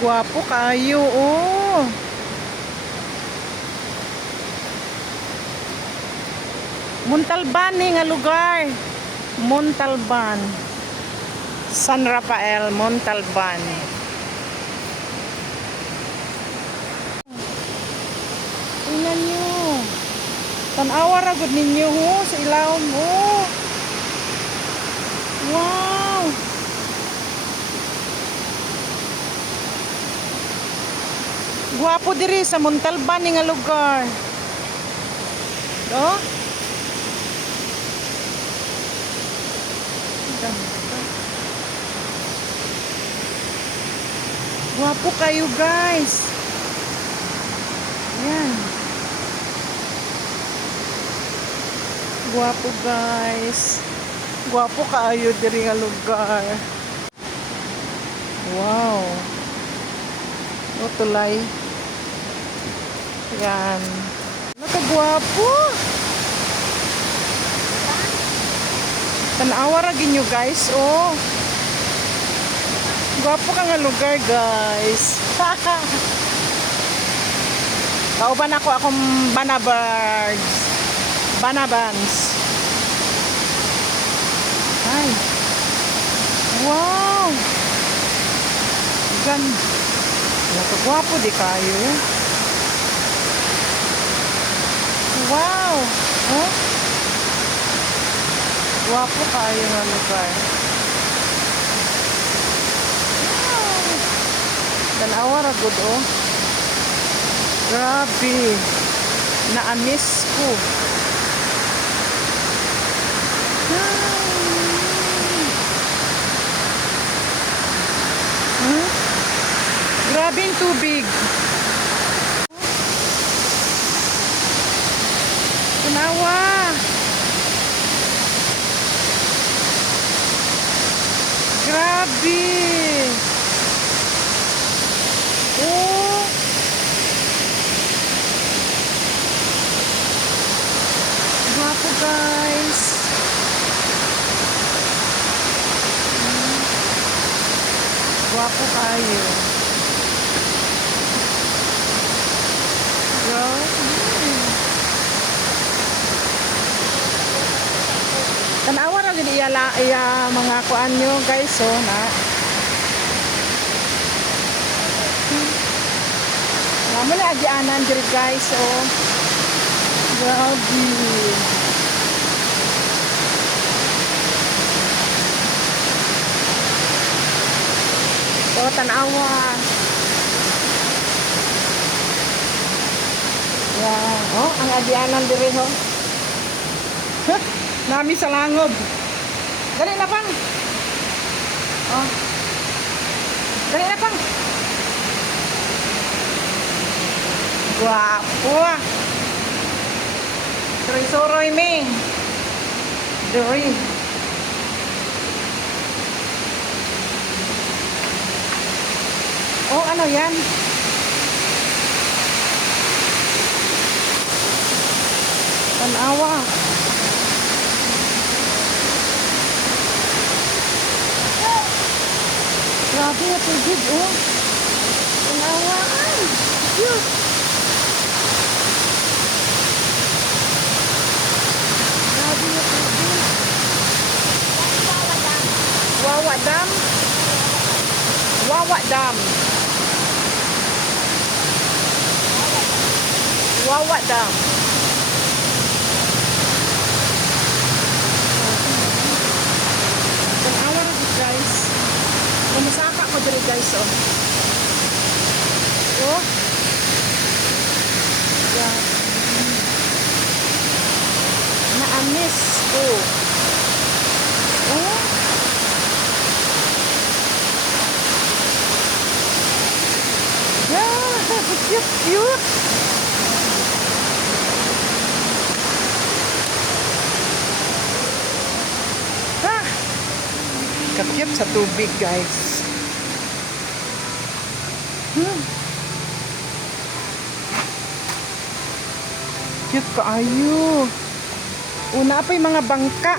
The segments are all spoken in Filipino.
Gwapo kayo, oh. Montalban ni nga lugar. Montalban. San Rafael, Montalban. Tingnan nyo. Tanawa ra gud ninyo ho sa ilawom mo. Wow. Guwapo diri sa Montalban nga lugar. Do? Guwapo kayo, guys. Yan. Guwapo, guys. Guwapo kayo diri nga lugar. Wow. O tulay. Yan. Nakagwapo. Tanawa ra ginyo, guys. Oh. Gwapo ka nga lugar, guys. Kauban ako akong banabirds. Banabans. Ay. Wow. Ganda. Nakagwapo di kayo. Wow. Oh. Gwapo kayo nga lugar. Wow. Tanawa ra gud, oh. Grabe. Na-miss ko. Huh? Grabe yung tubig. Tanawa. Grabe. Oh. Gwapo, guys. Gwapo kayo. Tanawa ra gid iya mga kuan nyo, guys, oh na. Namo na agianan diri, guys, oh. Grabe. Oh, tanawa. Yan. Oh, ang agianan diri, ho. Nami sa langob. Dali na pang. Oh. Dali na pang. Guwapo. Suroy me. Dori. Oh, ano yan? Tanawa. Grabe na tubig, oh. Tanawa. Ay, cute. Grabe na tubig. Wawa Dam. Wawa Dam. Wawa Dam. Tanawa na, guys. Kumusaka ko dito, guys, oh. Oh. Yeah. Na-miss ko. Oh. Yeah, cute, cute. Ah. Cute sa tubig, guys. Cute kaayo. Una pa yung mga bangka.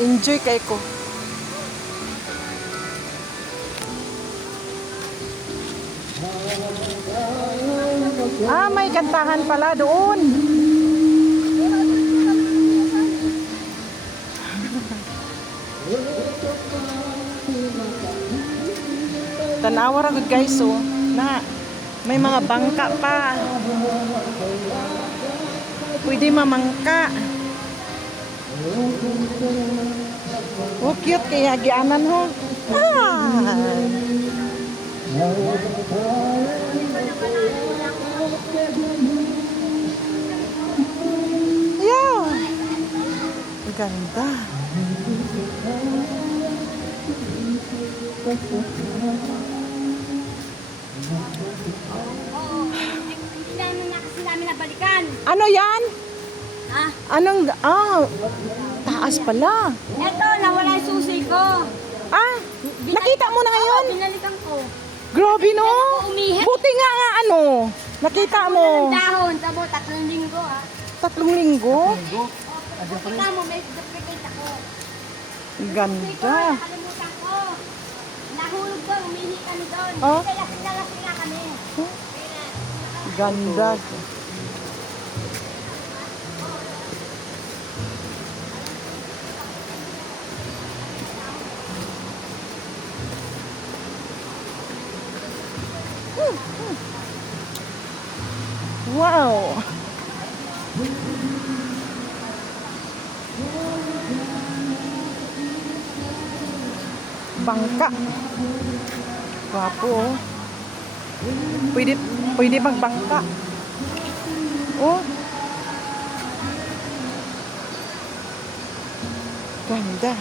Enjoy kay ko. Ah, may kantahan pala doon. Tanawa ra gud guys oh. Na may mga bangka pa. Pwede mamangka. Oh, cute kaya gianan ho. Ah. Yeah. Ganda. Hindi namin na kasi namin nabalikan. Ano yan? Ha? Anong, taas pala. Eto, nawala yung susi ko. Ah, nakita mo na ngayon? Binalikan ko. Grabe no? Umihi. Buti nga ano, nakita mo. Ang dahon, tabo, 3 linggo ha. 3 linggo? Kita mo, may duplicate ako. Susi ko, Ganda. nakalimutan ko. Nahulog doon, umihi kami doon. Oh? Kaya lasing nga kami. Ganda. Wow. Bangka. Gwapo oh. Pwede magbangka. Oh. Ganda.